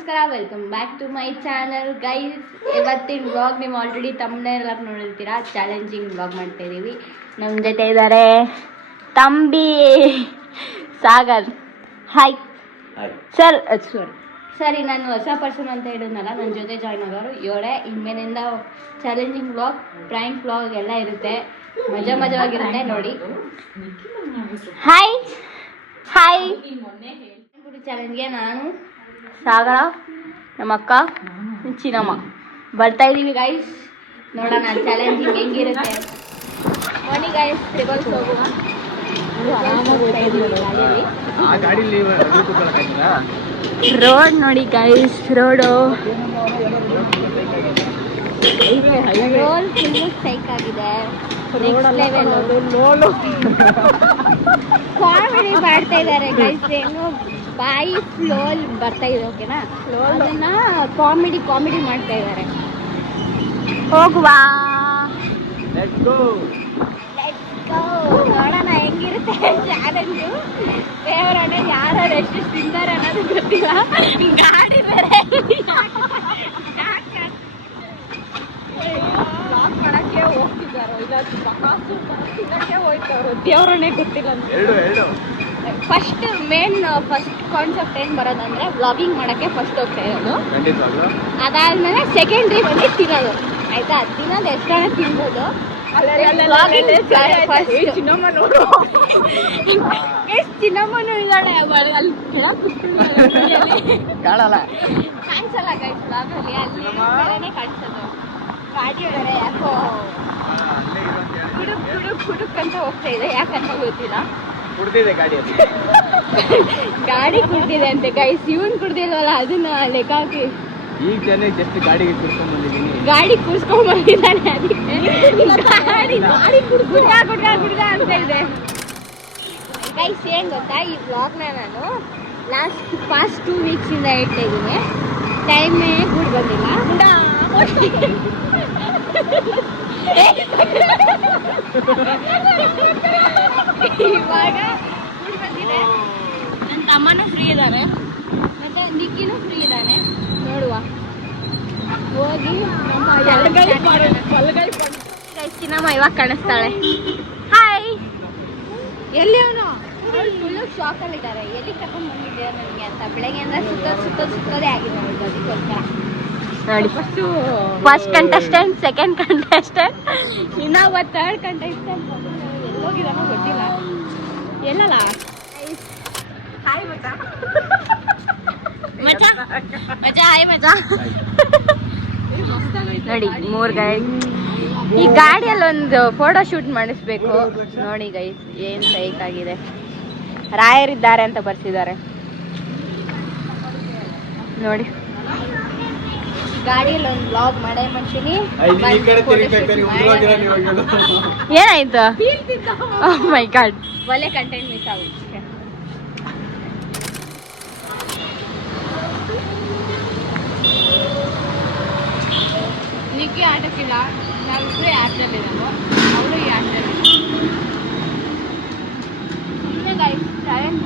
ನಮಸ್ಕಾರ, welcome back to my channel guys. ಇವತ್ತಿನ vlog ನೀವು ಆಲ್ರೆಡಿ ತಮ್ಮನೇಲಿ ನೋಡಿರ್ತೀರಾ. ಚಾಲೆಂಜಿಂಗ್ ವ್ಲಾಗ್ ಮಾಡ್ತಾ ಇದ್ದೀವಿ. ನಮ್ಮ ಜೊತೆ ಇದ್ದಾರೆ ತಂಬಿ ಸಾಗರ್. Hi sir. ಸರಿ, ನಾನು ಹೊಸ ಪರ್ಸನ್ ಅಂತ ಹೇಳಿದ್ನಲ್ಲ, ನನ್ನ ಜೊತೆ ಜಾಯ್ನ್ ಆಗೋರು ಇವರೇ. ಇನ್ಮೇಲಿಂದ ಚಾಲೆಂಜಿಂಗ್ ವ್ಲಾಗ್, ಪ್ರ್ಯಾಂಕ್ ವ್ಲಾಗ್ ಎಲ್ಲ ಇರುತ್ತೆ. ಮಜವಾಗಿರುತ್ತೆ ನೋಡಿ. Hi hi. ಚಾಲೆಂಜ್ಗೆ ನಾನು, ಸಾಗರ, ನಮ್ಮ ಅಕ್ಕ, ಚಿನ್ನಮ್ಮ ಬರ್ತಾ ಇದ್ದೀವಿ ಗೈಸ್. ನೋಡೋಣ ಚಾಲೆಂಜಿಂಗ್ ಹೆಂಗಿರುತ್ತೆ ನೋಡಿ ಗೈಸ್. ಟ್ರಿಬಲ್ಸ್ ಹೋಗುವ ರೋಡ್ ನೋಡಿ ಗೈಸ್. ರೋಡು ರೋಲ್ ಫುಲ್ಲು ಸೈಕ್ ಆಗಿದೆ. ಕಾಮಿಡಿ ಮಾಡ್ತಾ ಇದ್ದಾರೆ ಗೈಸ್. ಏನು ಬಾಯಿ ಫ್ಲೋಲ್ ಬರ್ತಾ ಇದೆ, ಓಕೆನಾ? ಅದನ್ನ ಕಾಮಿಡಿ ಮಾಡ್ತಾ ಇದ್ದಾರೆ. ಹೋಗುವ, ನೋಡೋಣ ಹೆಂಗಿರುತ್ತೆ ಚಾಲೆಂಜು. ದೇವರಣ್ಣ ಯಾರು ಎಷ್ಟು ತಿಂತಾರೆ ಅನ್ನೋದು ಗೊತ್ತಿಲ್ಲ. ಗಾಡಿ ಬೇರೆ ಮಾಡಕ್ಕೆ ಹೋಗ್ತಿದ್ದಾರೋ ಇಲ್ಲ ಬಕಾಸು ತಿನ್ನಕ್ಕೆ ಹೋಯ್ತವ್ರು, ದೇವರನ್ನೇ ಗೊತ್ತಿಲ್ಲ. ಫಸ್ಟ್ ಕಾನ್ಸೆಪ್ಟ್ ಏನು ಬರೋದಂದ್ರೆ ವ್ಲಾಗಿಂಗ್ ಮಾಡೋಕ್ಕೆ ಫಸ್ಟ್ ಹೋಗ್ತಾ ಇರೋದು. ಅದಾದ್ಮೇಲೆ ಸೆಕೆಂಡ್ರಿ ಬಂದು ತಿನ್ನೋದು. ಆಯ್ತಾ? ತಿನ್ನೋದು ಎಷ್ಟೇ ತಿನ್ಬೋದು. ಚಿನ್ನಮ್ಮನು ಇದ್ದಾಳೆ ಅಲ್ಲಿ ಕಾಣಿಸಲ್ಲ ಗೈಸ್ ವ್ಲಾಗಲ್ಲಿ. ಅಲ್ಲಿ ಕಾಣಿಸೋದು ಗಾಡಿ ಬೇರೆ ಯಾಕೋ ಹುಡುಕ್ ಅಂತ ಹೋಗ್ತಾ ಇದೆ. ಯಾಕಂತ ಗೊತ್ತಿಲ್ಲ. ಗಾಡಿ ಕುಡ್ದಿದೆ ಅಂತೆ ಗೈಸ್. ಇವನ್ ಕುಡ್ದಿಲ್ವಲ್ಲ, ಅದನ್ನ ಲೆಕ್ಕ ಹಾಕಿ ಈಗ ಜಸ್ಟ್ ಗಾಡಿಗೆ ಕೂರ್ಸ್ಕೊಂಡ್ ಬಂದಿದ್ದೀನಿ. ಗಾಡಿ ಕೂರ್ಸ್ಕೊಂಡ್ ಬಂದಿದ್ದಾನೆ. ಅದಕ್ಕೆ ಗುಡ್ಗ ಅಂತ ಇದೆ ಗೈಸ್. ಏನ್ ಗೊತ್ತಾ, ಈ ವ್ಲಾಗ್ನ ನಾನು ಪಾಸ್ಟ್ 2 weeks ಇಂದ ಹೇಳ್ತಾ ಇದ್ದೀನಿ. ಟೈಮೇ ಗುಡ್ ಬಂದಿಲ್ಲ. ಇವಾಗ ಗುಡ್ ಬಂದಿದೆ. ನನ್ನ ತಮ್ಮನೂ ಫ್ರೀ ಇದ್ದಾನೆ, ಮತ್ತೆ ನಿಕ್ಕಿನೂ ಫ್ರೀ ಇದ್ದಾನೆ. ನೋಡುವ, ಹೋಗಿ ಚಿನ್ನಮ್ಮ ಇವಾಗ ಕಾಣಿಸ್ತಾಳೆ. ಹಾಯ್. ಎಲ್ಲಿ ಅವನು? ಫುಲ್ಲು ಶಾಕಲ್ಲಿದ್ದಾರೆ. ಎಲ್ಲಿ ಕರ್ಕೊಂಡು ಬಂದಿದ್ದೀರ ನನಗೆ ಅಂತ. ಬೆಳಗ್ಗೆಯಿಂದ ಸುತ್ತೋದೇ ಆಗಿದೆ ಅವ್ರಿಗೆ. ಅದಕ್ಕೋಸ್ಕರ ನೋಡಿ, ಫಸ್ಟ್ ಕಂಟೆಸ್ಟೆಂಟ್, ಸೆಕೆಂಡ್ ಕಂಟೆಸ್ಟೆಂಟ್, ಇನ್ನೊಬ್ಬ ಥರ್ಡ್ ಕಂಟೆಸ್ಟೆಂಟ್ ಎಲ್ಲೋಗಿದಾನೋ ಗೊತ್ತಿಲ್ಲ. ಎಲ್ಲಲ್ಲ? ಹಾಯ್ ಮಜಾ ಮಜಾ ಮಜಾ. ಹಾಯ್ ಮಜಾ. ನೋಡಿ 3 ಗೈಸ್. ಈ ಗಾಡಿಯಲ್ಲಿ ಒಂದು ಫೋಟೋ ಶೂಟ್ ಮಾಡಿಸ್ಬೇಕು ನೋಡಿ ಗೈಸ್. ಏನು ಸೈಕ್ ಆಗಿದೆ. ರಾಯರಿದ್ದಾರೆ ಅಂತ ಬರ್ಸಿದ್ದಾರೆ ನೋಡಿ. ಗಾಡಿಯಲ್ಲಿ ಒಂದು ಬ್ಲಾಗ್ ಮಾಡೇ ಮಾಡ್ತೀನಿ. ಏನಾಯ್ತು? ಓಹ್ ಮೈ ಗಾಡ್, ಒಳ್ಳೆ ಕಂಟೆಂಟ್ ಮಿಸ್ ಆಗುತ್ತೆ. ನಿಕ್ಕಿ ಆಟಕ್ಕಿಲ್ಲ, ನಾವಿಬ್ಬರೇ ಆಟದಲ್ಲಿ ನಾವು, ಅವರು ಈ ಆಟದಲ್ಲಿ. ಸುಮ್ಮನೆ ಗಾಯ್ಸ್ ಚಾಲೆಂಜ್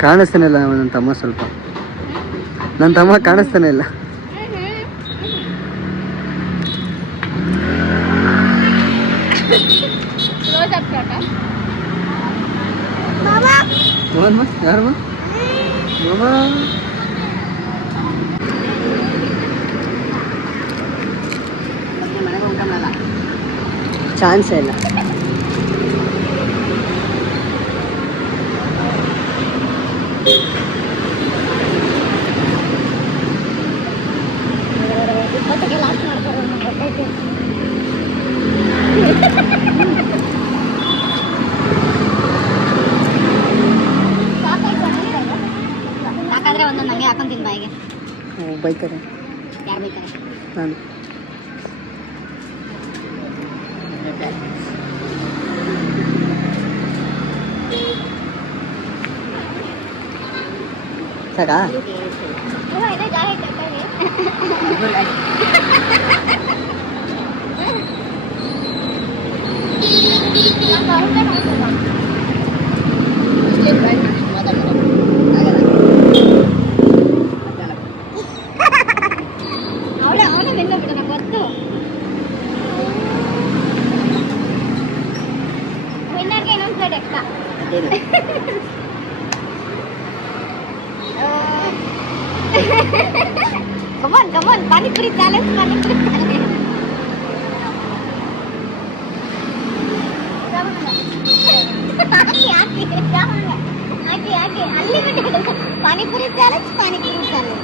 ಕಾಣಿಸ್ತಾನೆ ಇಲ್ಲ ನನ್ನ ತಮ್ಮ. ಸ್ವಲ್ಪ ನನ್ನ ತಮ್ಮ ಕಾಣಿಸ್ತಾನೆ ಇಲ್ಲ. ಯಾರು ಚಾನ್ಸೇ ಇಲ್ಲ. ಸಾಕಾದ್ರೆ ಒಂದೊಂದು ನಂಗೆ ಹಾಕೊಂತೀನಿ ಬಾಯಿಗೆ. ಬೈತಾರೆ. ಯಾರು ಬೈತಾರೆ? ನಾನು. ಸಾಕಾ? ಅವಳ ಬೆನ್ನ ಬಿಡ ನಂಗೆ ಗೊತ್ತು. ವಿನ್ನರ್ಗೆ ಇನ್ನೊಂದು plate extra. Come on come on, panipuri challenge, panipuri challenge. Unlimited panipuri challenge, panipuri challenge.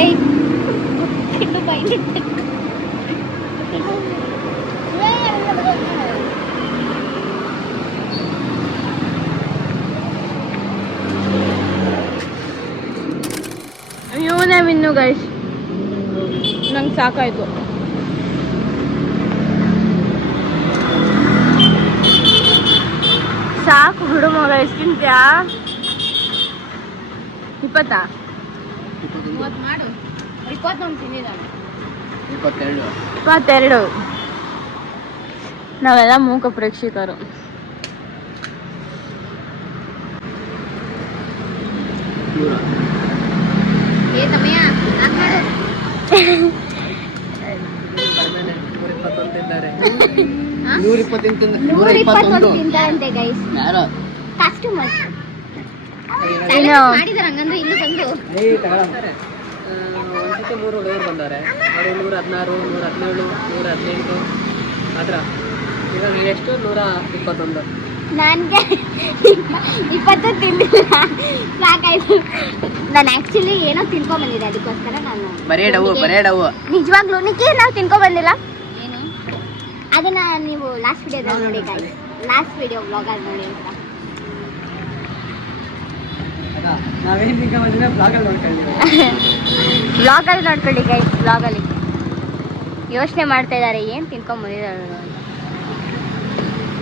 ಏಯ್ ಕಿಟ್ಟು ಬೈಂಡ್ ಇವನೇ ವಿನ್ನು ಗೈಸ್. ನಂಗೆ ಸಾಕಾಯ್ತು. ಸಾಕು ಬಿಡು ಮಗ. ಎಷ್ಟು ತಿಂತ್ಯಾ? 20? 30 ಮಾಡು. 21 ತಿಂದಿದ್ದಾನೆ. 22. ನಾವೆಲ್ಲ ಮೂಕ ಪ್ರೇಕ್ಷಕರು. ಏ ತಮ್ಮಯ್ಯ ಮಾಡು. 121 ತಿಂತಾರಂತೆ ಗೈಸ್ ಕಸ್ಟಮರ್ಸ್. ಮಾಡಿದಾರೆ ಹಂಗಂದ್ರೆ ಇಲ್ಲಿ ಬಂದು. ಒಂದ್ಸತಿ 3 ಹುಡುಗರು ಬಂದಾರೆ. ಅವರು 116, 117, 118 ಆದ್ರ. ಈಗ ಎಷ್ಟು? 121. ನನಗೆ 20 ತಿಂದಿಲ್ಲ, ಸಾಕಾಯ್ತು. ನಾನು ಆ್ಯಕ್ಚುಲಿ ಏನೋ ತಿನ್ಕೊಂಬಂದಿದ್ದೆ, ಅದಕ್ಕೋಸ್ಕರ ನಾನು ಬರೇಡವು ನಿಜವಾಗ್ಲೂ ನಾವು ತಿನ್ಕೊಂಬಂದಿಲ್ಲ. ಏನು ಅದನ್ನ ನೀವು ಲಾಸ್ಟ್ ವಿಡಿಯೋದಲ್ಲಿ ನೋಡಿ ಗಾಯ್ಸ್. ಲಾಸ್ಟ್ ವಿಡಿಯೋ ವ್ಲಾಗಲ್ಲಿ ನೋಡಿ ಅಂತ. ನಾವೇನು ತಿನ್ಕೊಂಬಂದಿಲ್ಲ, ಬ್ಲಾಗಲ್ಲಿ ನೋಡ್ಕೊಳ್ಳಿ ಗೈಸ್. ಬ್ಲಾಗಲ್ಲಿ ಯೋಚನೆ ಮಾಡ್ತಾ ಇದ್ದಾರೆ ಏನು ತಿನ್ಕೊಂಬಂದಿದ್ದಾರೆ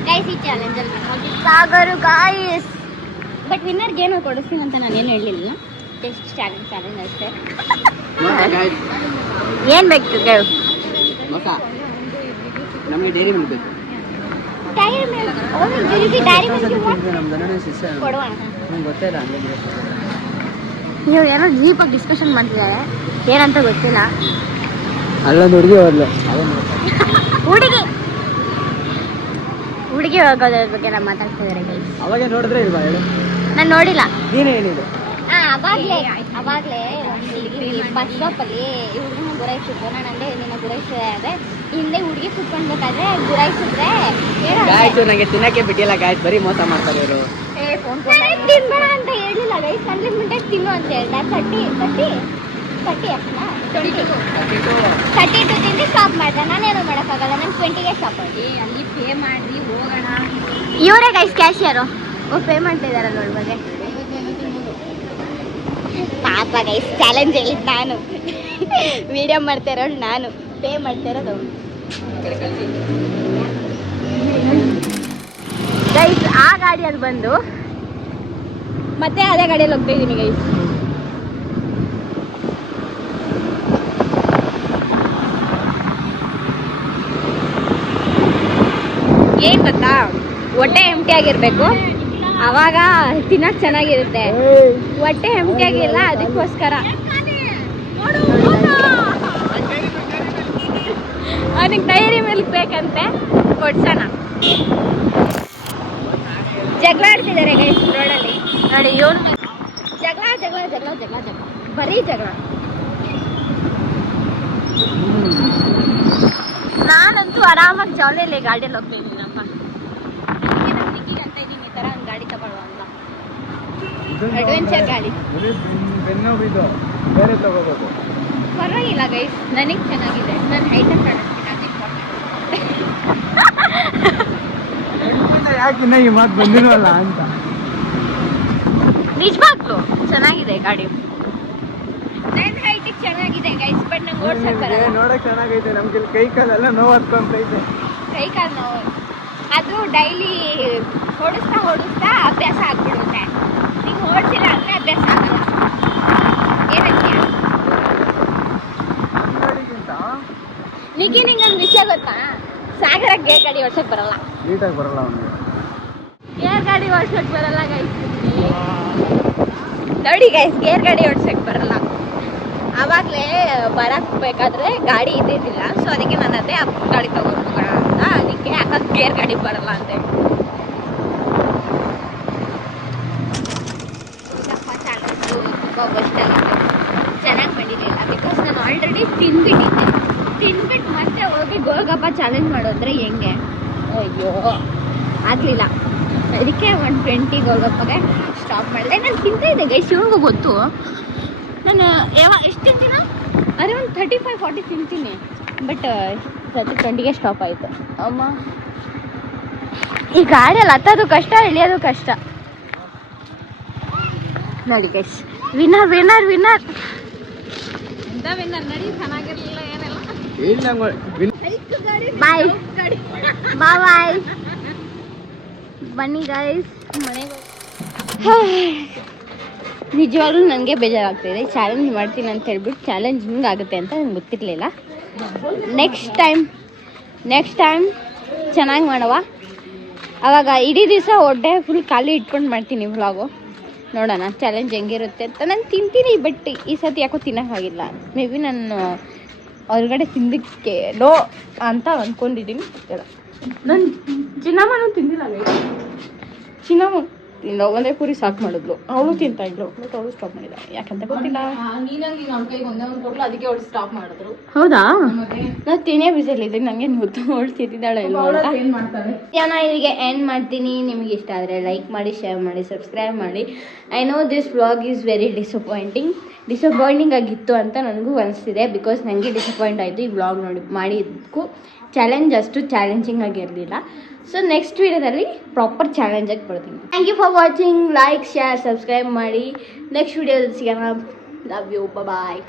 ಗೈಸ್. ಈ ಚಾಲೆಂಜಲ್ಲಿ ಸಾಗರು ಗಾಯ್ಸ್. ಬಟ್ ವಿನ್ನರ್ಗೆ ಏನೋ ಕೊಡಿಸ್ತೀನಿ ಅಂತ ನಾನು ಏನು ಹೇಳಲಿಲ್ಲ. ಜಸ್ಟ್ ಚಾಲೆಂಜ್ ಅಷ್ಟೇ. ಏನು ಬೇಕು ಕೇಳು? ನಮಗೆ ಡೈರಿ ಮಿಲ್ಕ್ ಬೇಕು. ಡೈರಿ ಮಿಲ್ಕ್ ಕೊಡುವ. ಗೊತ್ತಿಲ್ಲ. ನೀವು ಏನೋ ಡೀಪಾಗಿ ಡಿಸ್ಕಷನ್ ಮಾಡ್ತಿದ್ದಾರೆ, ಏನಂತ ಗೊತ್ತಿಲ್ಲ. ಅಲ್ಲೊಂದು ಹುಡುಗಿ ಹೋದ್ಲು. ಹುಡುಗಿ ಹೋಗೋದ್ರ ಬಗ್ಗೆ ನಾವು ಮಾತಾಡ್ತಾ ಇದ್ದಾರೆ ಗೈಸ್. ಅವಾಗ ನೋಡಿದ್ರೆ ಇಲ್ವಾ ಹೇಳು? ನಾನು ನೋಡಿಲ್ಲ. ನೀನೇ ಹೇಳಿದ್ದು. ಅವಾಗಲೇ ಬಸ್ ಸ್ಟಾಪಲ್ಲಿ ಹುಡುಗನ ಗುರಾಯಿಸಿದ್ರು. ನಾನು ಅಂದೆ ನಿನ್ನ ಗುರಾಯಿಸಿದೆ. ಹಿಂದೆ ಹುಡುಗಿ ಕುತ್ಕೊಂಡ್ಬೇಕಾದ್ರೆ ಗುರಾಯಿಸಿದ್ರೆ ಗಾಯ್ತು. ನನಗೆ ತಿನ್ನಕ್ಕೆ ಬಿಟ್ಟಿಲ್ಲ ಗಾಯ್ತು. ಬರೀ ಮೋಸ ಮಾಡ್ತಾರೆ ಇವರು. ತಿನ್ಬೇಡ ಅಂತ ಹೇಳಿಲ್ಲ ಗೈಸ್. ಅನ್ಲಿಮಿಟೆಡ್ ತಿನ್ನು ಅಂತ ಹೇಳ್ದೆ. 32 ತಿಂದು ಸ್ಟಾಪ್ ಮಾಡಿದೆ. ನಾನೇನು ಮಾಡೋಕ್ಕಾಗಲ್ಲ. ನಾನು 20ಗೆ ಸ್ಟಾಪ್ ಮಾಡಿ ಅಲ್ಲಿ ಪೇ ಮಾಡಿ ಹೋಗೋಣ. ಇವರೇ ಗೈಸ್ ಕ್ಯಾಶಿಯರು. ಪೇ ಮಾಡ್ತಾ ಇದ್ದಾರಲ್ಲ ಅವ್ರ ಬಗ್ಗೆ. ಪಾಪ ಗೈಸ್, ಚಾಲೆಂಜ್ ಹೇಳಿದ್ದು ನಾನು, ವಿಡಿಯೋ ಮಾಡ್ತಾ ಇರೋದು ನಾನು, ಪೇ ಮಾಡ್ತಾ ಇರೋದು ಅವ್ನು. ಗೈಸ್ ಆ ಗಾಡಿಯಲ್ಲಿ ಬಂದು ಮತ್ತೆ ಅದೇ ಗಾಡಿಯಲ್ಲಿ ಹೋಗ್ತಾ ಇದ್ದೀನಿ ಗೈಸ್. ಏನ್ ಗೊತ್ತಾ, ಹೊಟ್ಟೆ ಎಂಟಿ ಆಗಿರ್ಬೇಕು, ಅವಾಗ ತಿನ್ನಕ್ ಚೆನ್ನಾಗಿರುತ್ತೆ. ಹೊಟ್ಟೆ ಎಂಟಿ ಆಗಿಲ್ಲ, ಅದಕ್ಕೋಸ್ಕರ ಅವನಿಗೆ ಡೈರಿ ಮಿಲ್ಕ್ ಬೇಕಂತೆ, ಕೊಡ್ಸೋಣ. ಜಗಳ ಆಡ್ತಿದ್ದಾರೆ ಗೈಸ್ ರೋಡಲ್ಲಿ ನೋಡಿ. ಇವನು ಜಗಳ ಜಗಳ ಜಗಳ ಜಗಳ ಜಗಳ, ಬರೀ ಜಗಳ. ನಾನಂತೂ ಆರಾಮಾಗಿ ಜಾಲಿಯಲ್ಲಿ ಗಾಡಿಯಲ್ಲಿ ಹೋಗ್ತಾ ಇದ್ದೀನಪ್ಪ. ಅಂತ ಇದ್ದೀನಿ ಈ ಥರ ಒಂದು ಗಾಡಿ ತಗೊಳ್ಳುವ ಅಂತ. ಅಡ್ವೆಂಚರ್ ಗಾಡಿ ಬೇರೆ ತಗೋಬೇಕು. ಪರವಾಗಿಲ್ಲ ಗೈಸ್, ನನಗೆ ಚೆನ್ನಾಗಿದೆ. ನಾನು ಹೈಟೆಕ್ ಕಾಣಿಸ್ತೀನಿ, ಅದು ಯಾಕಿನ್ನ ಈ ಮಾತು ಬಂದಿರೋಲ್ಲ ಅಂತ. ನಿಜವಾಗ್ಲು ಚೆನ್ನಾಗಿದೆ ಗಾಡಿ. ನನ್ನ ಹೈಟಿಗೆ ಚೆನ್ನಾಗಿದೆ ಗೈಸ್, ಬಟ್ ನಂಗೆ ಓಡ್ಸಕ್ ಬರಲ್ಲ. ನೋಡಕ್ ಚೆನ್ನಾಗೈತೆ, ನಮ್ಗೆ ಕೈ ಕಾಲೆಲ್ಲ ನೋವು ಹತ್ಕೊಂತೈತೆ. ಕೈ ಕಾಲು ನೋವು ಅದು ಡೈಲಿ ಓಡಿಸ್ತಾ ಅಭ್ಯಾಸ ಆಗ್ಬಿಡುತ್ತೆ. ನೀವು ಓಡಿಸಿಲ್ಲ ಅಂದರೆ ಅಭ್ಯಾಸ ಆಗಲ್ಲ. ಏನಂತೀಯ ನಿಖಿ? ನಿಂಗೊಂದು ವಿಷಯ ಗೊತ್ತಾ? ಸಾಗರ ಗೇರ್ ಗಾಡಿ ಓಡ್ಸಕ್ ಬರಲ್ಲ. ನೀಟಾಗಿ ಬರಲ್ಲ ಅವನಿಗೆ. ಗೇರ್ ಗಾಡಿ ಓಡ್ಸಕ್ ಬರಲ್ಲ ಗೈಸ್. ನೋಡಿ ಗೈಸ್, ಗೇರ್ ಗಾಡಿ ಓಡ್ಸಕ್ ಬರಲ್ಲ. ಆವಾಗಲೇ ಬರಕ್ ಬೇಕಾದ್ರೆ ಗಾಡಿ ಇದ್ದಿದ್ದಿಲ್ಲ, ಸೊ ಅದಕ್ಕೆ ನಾನು ಅದೇ ಗಾಡಿ ತಗೊಂಡು ಹೋಗೋಣ ಅಂತ. ಅದಕ್ಕೆ ಯಾಕಂದ್ರೆ ಗೇರ್ ಗಾಡಿ ಬರಲ್ಲ ಅಂತ ಹೇಳಿ ಚೆನ್ನಾಗಿ ಬಂದಿರಲಿಲ್ಲ. ಬಿಕಾಸ್ ನಾನು ಆಲ್ರೆಡಿ ತಿಂದ್ಬಿಟ್ಟು ಮತ್ತೆ ಹೋಗಿ ಗೋಲ್ಗಪ್ಪ ಚಾಲೆಂಜ್ ಮಾಡೋದ್ರೆ ಹೆಂಗೆ? ಅಯ್ಯೋ ಆಗಲಿಲ್ಲ. ಅದಕ್ಕೆ 120 ಗೋಲ್ಗಪ್ಪಗೆ ಸ್ಟಾಪ್ ಮಾಡಿದೆ. ನಾನು ತಿಂತಾ ಇದ್ದೆ ಗೈಸ್, ಇವ್ರಿಗೂ ಗೊತ್ತು. ನಾನು ಎಷ್ಟು ತಿಂತೀನ? ಅರೌಂಡ್ 35-40 ತಿಂತೀನಿ. ಬಟ್ 20ಗೆ ಸ್ಟಾಪ್ ಆಯಿತು. ಅಮ್ಮ, ಈ ಗಾಡಿಯಲ್ಲಿ ಹತ್ತೋದು ಕಷ್ಟ, ಇಳಿಯೋದು ಕಷ್ಟ. ನೋಡಿ ಗೈಸ್, ವಿನ್ನರ್ ನಡಿ. ಚೆನ್ನಾಗಿರಲಿಲ್ಲ ಏನೆಲ್ಲ. ಬಾಯ್ ಬನ್ನಿ ಗೈಸ್ ಮನೆಗೆ. ನಿಜವಾಗ್ಲೂ ನನಗೆ ಬೇಜಾರಾಗ್ತಿದೆ. ಚಾಲೆಂಜ್ ಮಾಡ್ತೀನಿ ಅಂತ ಹೇಳ್ಬಿಟ್ಟು ಚಾಲೆಂಜ್ ಹಿಂಗಾಗುತ್ತೆ ಅಂತ ನನಗೆ ಗೊತ್ತಿರಲಿಲ್ಲ. ನೆಕ್ಸ್ಟ್ ಟೈಮ್ ಚೆನ್ನಾಗಿ ಮಾಡುವ. ಆವಾಗ ಇಡೀ ದಿವಸ ಹೊಟ್ಟೆ ಫುಲ್ ಖಾಲಿ ಇಟ್ಕೊಂಡು ಮಾಡ್ತೀನಿ ವ್ಲಾಗು. ನೋಡೋಣ ಚಾಲೆಂಜ್ ಹೆಂಗಿರುತ್ತೆ ಅಂತ. ನಾನು ತಿಂತೀನಿ, ಬಟ್ ಈ ಸತಿ ಯಾಕೋ ತಿನ್ನೋಕ್ಕಾಗಿಲ್ಲ. ಮೇ ಬಿ ನಾನು ಹೊರಗಡೆ ತಿಂದಕ್ಕೆ ನೋ ಅಂತ ಅಂದ್ಕೊಂಡಿದ್ದೀನಿ. ನಾನು ಚಿನ್ನಮ್ಮನೂ ತಿಂದಿಲ್ಲ. ಚಿನ್ನಮ್ಮ ಒಂದೇ ಪೂರಿ ಸಾಕು ಮಾಡಿದ್ಲು, ಅವಳು ತಿಂತಾ ಇದ್ಲು. ಬಟ್ ಅವಳು ಸ್ಟಾಪ್ ಮಾಡಿದ, ಯಾಕಂತ ಗೊತ್ತಿಲ್ಲ. ಅದಕ್ಕೆ ಅವಳು ಸ್ಟಾಪ್ ಮಾಡಿದ್ರು. ಹೌದಾ? ನಾನು ತಿನ್ನೇ ಬಿಸಿಲಿ ಇದ್ದೀನಿ, ನನಗೆ ಗೊತ್ತು ಅವಳು ತಿಂತಿದ್ದಾಳೆ ಇಲ್ವಾ ಅಂತ. ನಾನು ಇಲ್ಲಿಗೆ ಎಂಡ್ ಮಾಡ್ತೀನಿ. ನಿಮಗೆ ಇಷ್ಟ ಆದರೆ ಲೈಕ್ ಮಾಡಿ, ಶೇರ್ ಮಾಡಿ, ಸಬ್ಸ್ಕ್ರೈಬ್ ಮಾಡಿ. I know this vlog is very disappointing ಆಗಿತ್ತು ಅಂತ ನನಗೂ ಅನಿಸ್ತಿದೆ. ಬಿಕಾಸ್ ನನಗೆ ಡಿಸಪಾಯಿಂಟ್ ಆಯಿತು ಈ ವ್ಲಾಗ್ ಮಾಡಿದ್ದಕ್ಕೂ. ಚಾಲೆಂಜ್ ಅಷ್ಟು ಚಾಲೆಂಜಿಂಗ್ ಆಗಿರಲಿಲ್ಲ. ಸೊ ನೆಕ್ಸ್ಟ್ ವೀಡಿಯೋದಲ್ಲಿ ಪ್ರಾಪರ್ ಚಾಲೆಂಜಾಗಿ ಬರ್ತೀನಿ. Thank you for watching. Like, share, subscribe ಮಾಡಿ. ನೆಕ್ಸ್ಟ್ ವೀಡಿಯೋದಲ್ಲಿ ಸಿಗೋಣ. Love you, bye.